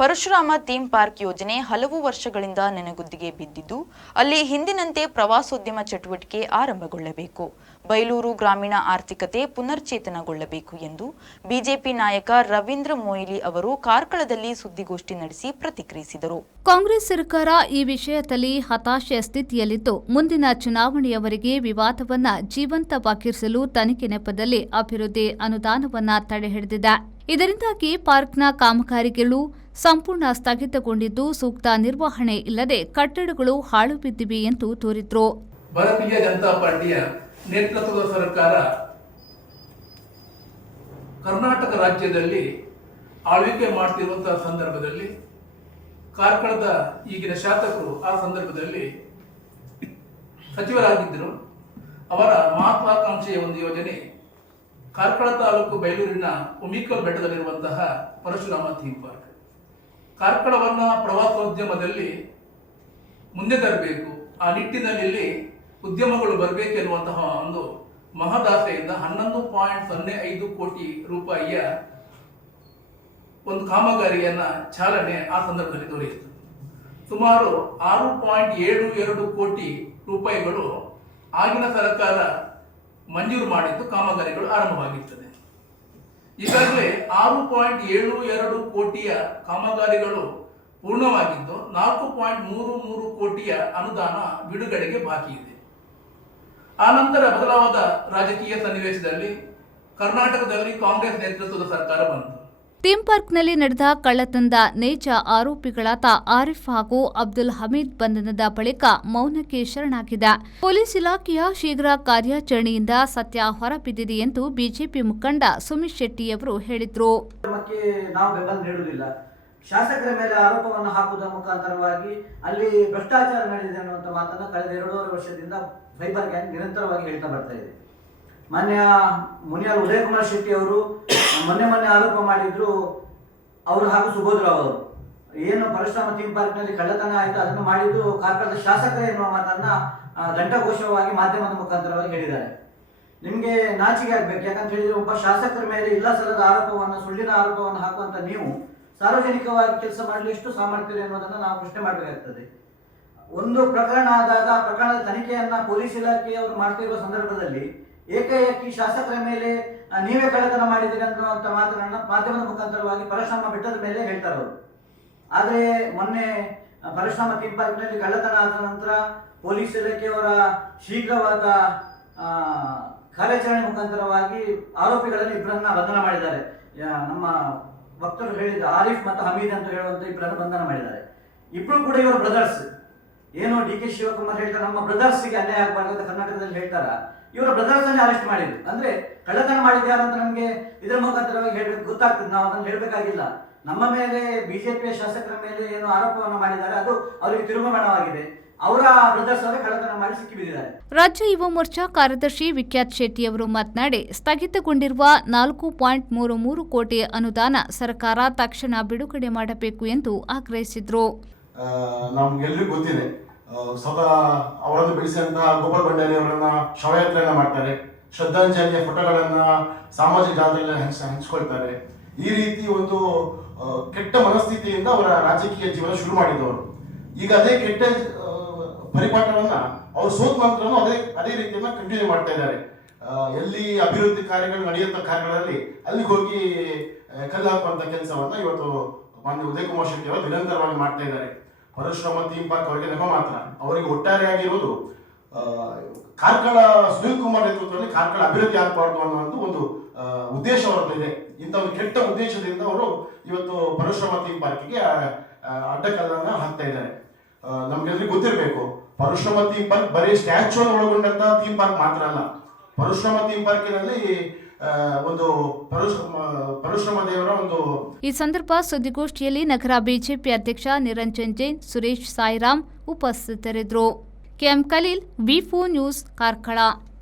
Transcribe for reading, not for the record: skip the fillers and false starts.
Parashurama theme park ಯೋಜನೆ ಹಲವು ವರ್ಷಗಳಿಂದ ನೆನೆಗುದ್ದಿಗೆ ಬಿದ್ದಿದ್ದು ಅಲ್ಲಿ ಹಿಂದಿನಂತೆ ಪ್ರವಾಸೋದ್ಯಮ ಚಟುವಟಿಕೆ ಆರಂಭಗೊಳ್ಳಬೇಕು. ಬೈಲೂರು ಗ್ರಾಮೀಣ ಆರ್ಥಿಕತೆ ಪುನರ್ಚೇತನಗೊಳ್ಳಬೇಕು ಎಂದು ಬಿಜೆಪಿ ನಾಯಕ ರವೀಂದ್ರ ಮೊಯ್ಲಿ ಅವರು ಕಾರ್ಕಳದಲ್ಲಿ ಸುದ್ದಿಗೋಷ್ಠಿ ನಡೆಸಿ ಪ್ರತಿಕ್ರಿಯಿಸಿದರು. ಕಾಂಗ್ರೆಸ್ ಸರ್ಕಾರ ಈ ವಿಷಯದಲ್ಲಿ ಹತಾಶೆಯ ಸ್ಥಿತಿಯಲ್ಲಿದ್ದು ಮುಂದಿನ ಚುನಾವಣೆಯವರೆಗೆ ವಿವಾದವನ್ನ ಜೀವಂತವಾಗಿರಿಸಲು ತನಿಖೆ ನೆಪದಲ್ಲಿ ಅಭಿವೃದ್ಧಿ ಅನುದಾನವನ್ನ ತಡೆಹಿಡಿದಿದೆ. ಇದರಿಂದಾಗಿ ಪಾರ್ಕ್ನ ಕಾಮಗಾರಿಗಳು ಸಂಪೂರ್ಣ ಸ್ಥಗಿತಗೊಂಡಿದ್ದು ಸೂಕ್ತ ನಿರ್ವಹಣೆ ಇಲ್ಲದೆ ಕಟ್ಟಡಗಳು ಹಾಳು ಬಿದ್ದಿವೆ ಎಂದು ತೋರಿದ್ರು. ಭಾರತೀಯ ಜನತಾ ಪಾರ್ಟಿಯ ನೇತೃತ್ವದ ಸರ್ಕಾರ ಕರ್ನಾಟಕ ರಾಜ್ಯದಲ್ಲಿ ಆಳ್ವಿಕೆ ಮಾಡ್ತಿರುವಂತಹ ಸಂದರ್ಭದಲ್ಲಿ ಕಾರ್ಕಳದ ಈಗಿನ ಶಾಸಕರು ಆ ಸಂದರ್ಭದಲ್ಲಿ ಸಚಿವರಾಗಿದ್ದರು. ಅವರ ಮಹತ್ವಾಕಾಂಕ್ಷೆಯ ಒಂದು ಯೋಜನೆ ಕಾರ್ಕಳ ತಾಲೂಕು ಬೈಲೂರಿನ ಉಮಿಕಲ್ ಬೆಟ್ಟದಲ್ಲಿರುವಂತಹ ಪರಶುರಾಮ ಥೀಮ್ ಪಾರ್ಕ್. ಕಾರ್ಕಳವನ್ನ ಪ್ರವಾಸೋದ್ಯಮದಲ್ಲಿ ಮುಂದೆ ತರಬೇಕು, ಆ ನಿಟ್ಟಿನಲ್ಲಿ ಉದ್ಯಮಗಳು ಬರಬೇಕೆನ್ನುವಂತಹ ಒಂದು ಮಹದಾಸೆಯಿಂದ 11.05 ಕೋಟಿ ರೂಪಾಯಿಯ ಒಂದು ಕಾಮಗಾರಿಯನ್ನ ಚಾಲನೆ ಆ ಸಂದರ್ಭದಲ್ಲಿ ದೊರೆಯಿತು. ಸುಮಾರು 6.72 ಕೋಟಿ ರೂಪಾಯಿಗಳು ಆಗಿನ ಸರ್ಕಾರ ಮಂಜೂರು ಮಾಡಿದ್ದು ಕಾಮಗಾರಿಗಳು ಆರಂಭವಾಗಿರ್ತದೆ. ಈಗಾಗಲೇ 6.72 ಕೋಟಿಯ ಕಾಮಗಾರಿಗಳು ಪೂರ್ಣವಾಗಿದ್ದು 4.33 ಕೋಟಿಯ ಅನುದಾನ ಬಿಡುಗಡೆಗೆ ಬಾಕಿ ಇದೆ. ಆ ನಂತರ ಬದಲಾದ ರಾಜಕೀಯ ಸನ್ನಿವೇಶದಲ್ಲಿ ಕರ್ನಾಟಕದಲ್ಲಿ ಕಾಂಗ್ರೆಸ್ ನೇತೃತ್ವದ ಸರ್ಕಾರ ಬಂತು. ಥೀಮ್ ಪಾರ್ಕ್ನಲ್ಲಿ ನಡೆದ ಕಳ್ಳತನದ ನೈಜ ಆರೋಪಿಗಳಾದ ಆರಿಫ್ ಹಾಗೂ ಅಬ್ದುಲ್ ಹಮೀದ್ ಬಂಧನದ ಬಳಿಕ ಮೌನಕ್ಕೆ ಶರಣಾಗಿದೆ. ಪೊಲೀಸ್ ಇಲಾಖೆಯ ಶೀಘ್ರ ಕಾರ್ಯಾಚರಣೆಯಿಂದ ಸತ್ಯ ಹೊರಬಿದ್ದಿದೆ ಎಂದು ಬಿಜೆಪಿ ಮುಖಂಡ ಸುಮಿತ್ ಶೆಟ್ಟಿಯವರು ಹೇಳಿದರು. ನಾವು ಬೆಂಬಲ ನೀಡುವುದಿಲ್ಲ. ಶಾಸಕರ ಮೇಲೆ ಆರೋಪವನ್ನು ಹಾಕುವುದರ ಮುಖಾಂತರವಾಗಿ ಅಲ್ಲಿ ಭ್ರಷ್ಟಾಚಾರ ನಡೆದಿದೆ ಅನ್ನುವಂಥ ಮಾತನ್ನು ಕಳೆದ 2.5 ವರ್ಷದಿಂದ ಫೈಬರ್ ಗ್ಯಾಂಗ್ ನಿರಂತರವಾಗಿ ಹೇಳ್ತಾ ಬರ್ತಾ ಇದೆ. ಮಾನ್ಯ ಮುನಿಯಾಲ್ ಉದಯ ಕುಮಾರ್ ಶೆಟ್ಟಿ ಅವರು ಮೊನ್ನೆ ಆರೋಪ ಮಾಡಿದ್ರು. ಅವರು ಹಾಗೂ ಸುಬೋಧರಾವ್ ಅವರು ಏನು ಪರಶುರಾಮ ಥೀಮ್ ಪಾರ್ಕ್ನಲ್ಲಿ ಕಳ್ಳತನ ಆಯಿತು ಅದನ್ನು ಮಾಡಿದ್ದು ಕಾರ್ಕಳದ ಶಾಸಕರೇ ಎನ್ನುವ ಮಾತನ್ನ ಘಂಟಾಘೋಷವಾಗಿ ಮಾಧ್ಯಮದ ಮುಖಾಂತರವಾಗಿ ಹೇಳಿದ್ದಾರೆ. ನಿಮಗೆ ನಾಚಿಕೆ ಆಗ್ಬೇಕು. ಯಾಕಂತ ಹೇಳಿದ್ರೆ ಒಬ್ಬ ಶಾಸಕರ ಮೇಲೆ ಇಲ್ಲ ಸಲ್ಲದ ಆರೋಪವನ್ನು, ಸುಳ್ಳಿನ ಆರೋಪವನ್ನು ಹಾಕುವಂತ ನೀವು ಸಾರ್ವಜನಿಕವಾಗಿ ಕೆಲಸ ಮಾಡಲು ಎಷ್ಟು ಸಾಮರ್ಥ್ಯ ಎನ್ನುವುದನ್ನು ನಾವು ಪ್ರಶ್ನೆ ಮಾಡಬೇಕಾಗ್ತದೆ. ಒಂದು ಪ್ರಕರಣ ಆದಾಗ ಪ್ರಕರಣದ ತನಿಖೆಯನ್ನ ಪೊಲೀಸ್ ಇಲಾಖೆಯವರು ಮಾಡ್ತಿರುವ ಸಂದರ್ಭದಲ್ಲಿ ಏಕಾಏಕಿ ಶಾಸಕರ ಮೇಲೆ ನೀವೇ ಕಳ್ಳತನ ಮಾಡಿದ್ದೀರಿ ಅನ್ನುವಂಥ ಮಾತುಗಳನ್ನ ಮಾಧ್ಯಮದ ಮುಖಾಂತರವಾಗಿ ಪರಶುರಾಮ ಬೆಟ್ಟದ ಮೇಲೆ ಹೇಳ್ತಾರೆ ಅವರು. ಆದರೆ ಮೊನ್ನೆ ಪರಶುರಾಮ ಥೀಮ್ ಪಾರ್ಕ್ನಲ್ಲಿ ಕಳ್ಳತನ ಆದ ನಂತರ ಪೊಲೀಸ್ ಇಲಾಖೆಯವರ ಶೀಘ್ರವಾದ ಕಾರ್ಯಾಚರಣೆ ಮುಖಾಂತರವಾಗಿ ಆರೋಪಿಗಳಲ್ಲಿ ಇಬ್ಬರನ್ನ ಬಂಧನ ಮಾಡಿದ್ದಾರೆ. ನಮ್ಮ ವಕ್ತರು ಹೇಳಿದ ಆರಿಫ್ ಮತ್ತು ಹಮೀದ್ ಅಂತ ಹೇಳುವಂತ ಇಬ್ಬರನ್ನು ಬಂಧನ ಮಾಡಿದ್ದಾರೆ. ಇಬ್ಬರು ಕೂಡ ಇವರ ಬ್ರದರ್ಸ್. ಏನು ಡಿ.ಕೆ. ಶಿವಕುಮಾರ್ ಹೇಳ್ತಾರೆ ನಮ್ಮ ಬ್ರದರ್ಸ್ಗೆ ಅನ್ಯಾಯ ಆಗಬಾರ್ದು ಅಂತ ಕರ್ನಾಟಕದಲ್ಲಿ ಹೇಳ್ತಾರ. ಇವರ ಬ್ರದರ್ಸ್ ಅನ್ನು ಅರೆಸ್ಟ್ ಮಾಡಿದ್ರು. ಅಂದ್ರೆ ಕಳ್ಳತನ ಮಾಡಿದ್ಯಾರು ಅಂತ ನಮಗೆ ಇದರ ಮುಖಾಂತರವಾಗಿ ಹೇಳ್ಬೇಕು ಗೊತ್ತಾಗ್ತದೆ. ನಾವು ಅದನ್ನು ಹೇಳಬೇಕಾಗಿಲ್ಲ. ನಮ್ಮ ಮೇಲೆ ಬಿಜೆಪಿಯ ಶಾಸಕರ ಮೇಲೆ ಏನು ಆರೋಪವನ್ನು ಮಾಡಿದ್ದಾರೆ ಅದು ಅವರಿಗೆ ತಿರುಗುಮಾಣವಾಗಿದೆ. ಅವರ ಬ್ರದರ್ಸ್ ಅವರೇ ಕಳ್ಳತನ ಮಾಡಿ ಸಿಕ್ಕಿಬಿದ್ದಿದ್ದಾರೆ. ರಾಜ್ಯ ಯುವ ಮೋರ್ಚಾ ಕಾರ್ಯದರ್ಶಿ ವಿಖ್ಯಾತ್ ಶೆಟ್ಟಿ ಅವರು ಮಾತನಾಡಿ ಸ್ಥಗಿತಗೊಂಡಿರುವ 4.33 ಕೋಟಿ ಅನುದಾನ ಸರ್ಕಾರ ತಕ್ಷಣ ಬಿಡುಗಡೆ ಮಾಡಬೇಕು ಎಂದು ಆಗ್ರಹಿಸಿದರು. ನಮ್ಗೆಲ್ಲರಿಗೂ ಗೊತ್ತಿದೆ, ಸ್ವತಃ ಅವರನ್ನು ಬೆಳೆಸಿದಂತಹ ಗೋಪಾಲ್ ಭಂಡಾರಿ ಅವರನ್ನ ಶವಯಾತ್ರೆಯನ್ನ ಮಾಡ್ತಾರೆ, ಶ್ರದ್ಧಾಂಜಲಿಯ ಫೋಟೋಗಳನ್ನ ಸಾಮಾಜಿಕ ಜಾಲತಾಣದಲ್ಲಿ ಹಂಚ್ಕೊಳ್ತಾರೆ. ಈ ರೀತಿ ಒಂದು ಕೆಟ್ಟ ಮನಸ್ಥಿತಿಯಿಂದ ಅವರ ರಾಜಕೀಯ ಜೀವನ ಶುರು ಮಾಡಿದವರು. ಈಗ ಅದೇ ಕೆಟ್ಟ ಪರಿಪಾಠವನ್ನ ಅವರು ಸೋತ್ ನಂತರನೂ ಅದೇ ರೀತಿಯನ್ನ ಕಂಟಿನ್ಯೂ ಮಾಡ್ತಾ ಇದ್ದಾರೆ. ಎಲ್ಲಿ ಅಭಿವೃದ್ಧಿ ಕಾರ್ಯಗಳು ನಡೆಯುವಂತ ಕಾರ್ಯಗಳಲ್ಲಿ ಅಲ್ಲಿಗೆ ಹೋಗಿ ಕಲ್ಲು ಹಾಕುವಂತ ಕೆಲಸವನ್ನ ಇವತ್ತು ಮಾನ್ಯ ಉದಯ ಕುಮಾರ್ ಶೆಟ್ಟಿ ಅವರು ನಿರಂತರವಾಗಿ ಮಾಡ್ತಾ ಇದ್ದಾರೆ. ಪರಶುರಾಮ ಥೀಮ್ ಪಾರ್ಕ್ ಅವರಿಗೆ ನೆಪ ಮಾತ್ರ, ಅವರಿಗೆ ಒಟ್ಟಾರೆಯಾಗಿರೋದು ಕಾರ್ಕಳ ಸುನೀಲ್ ಕುಮಾರ್ ನೇತೃತ್ವದಲ್ಲಿ ಕಾರ್ಕಳ ಅಭಿವೃದ್ಧಿ ಆಗಬಾರ್ದು ಅನ್ನುವಂಥ ಒಂದು ಉದ್ದೇಶ ಅವರದ್ದು ಇದೆ. ಇಂಥ ಒಂದು ಕೆಟ್ಟ ಉದ್ದೇಶದಿಂದ ಅವರು ಇವತ್ತು ಪರಶುರಾಮ ಥೀಮ್ ಪಾರ್ಕ್ಗೆ ಅಡ್ಡಕಲ್ಲನ್ನ ಹಾಕ್ತಾ ಇದ್ದಾರೆ. ನಮ್ಗೆಲ್ಲರಿಗೂ ಗೊತ್ತಿರಬೇಕು, ಪರಶುರಾಮ ಥೀಮ್ ಪಾರ್ಕ್ ಬರೀ ಸ್ಟ್ಯಾಚ್ಯೂ ಅನ್ನು ಒಳಗೊಂಡಂತ ಥೀಮ್ ಪಾರ್ಕ್ ಮಾತ್ರ ಅಲ್ಲ. ಪರಶುರಾಮ ಥೀಮ್ ಪಾರ್ಕಿನಲ್ಲಿ ಒಂದು ಪರಶುರಾಮ ದೇವರ ಒಂದು. ಈ ಸಂದರ್ಭ ಸುದ್ದಿಗೋಷ್ಠಿಯಲ್ಲಿ ನಗರ ಬಿಜೆಪಿ ಅಧ್ಯಕ್ಷ ನಿರಂಜನ್ ಜೈನ್, ಸುರೇಶ್ ಸಾಯಿರಾಮ್ ಉಪಸ್ಥಿತರಿದ್ದರು. ಕೆಎಂ ಖಲೀಲ್, ವಿ4 ನ್ಯೂಸ್, ಕಾರ್ಕಳ.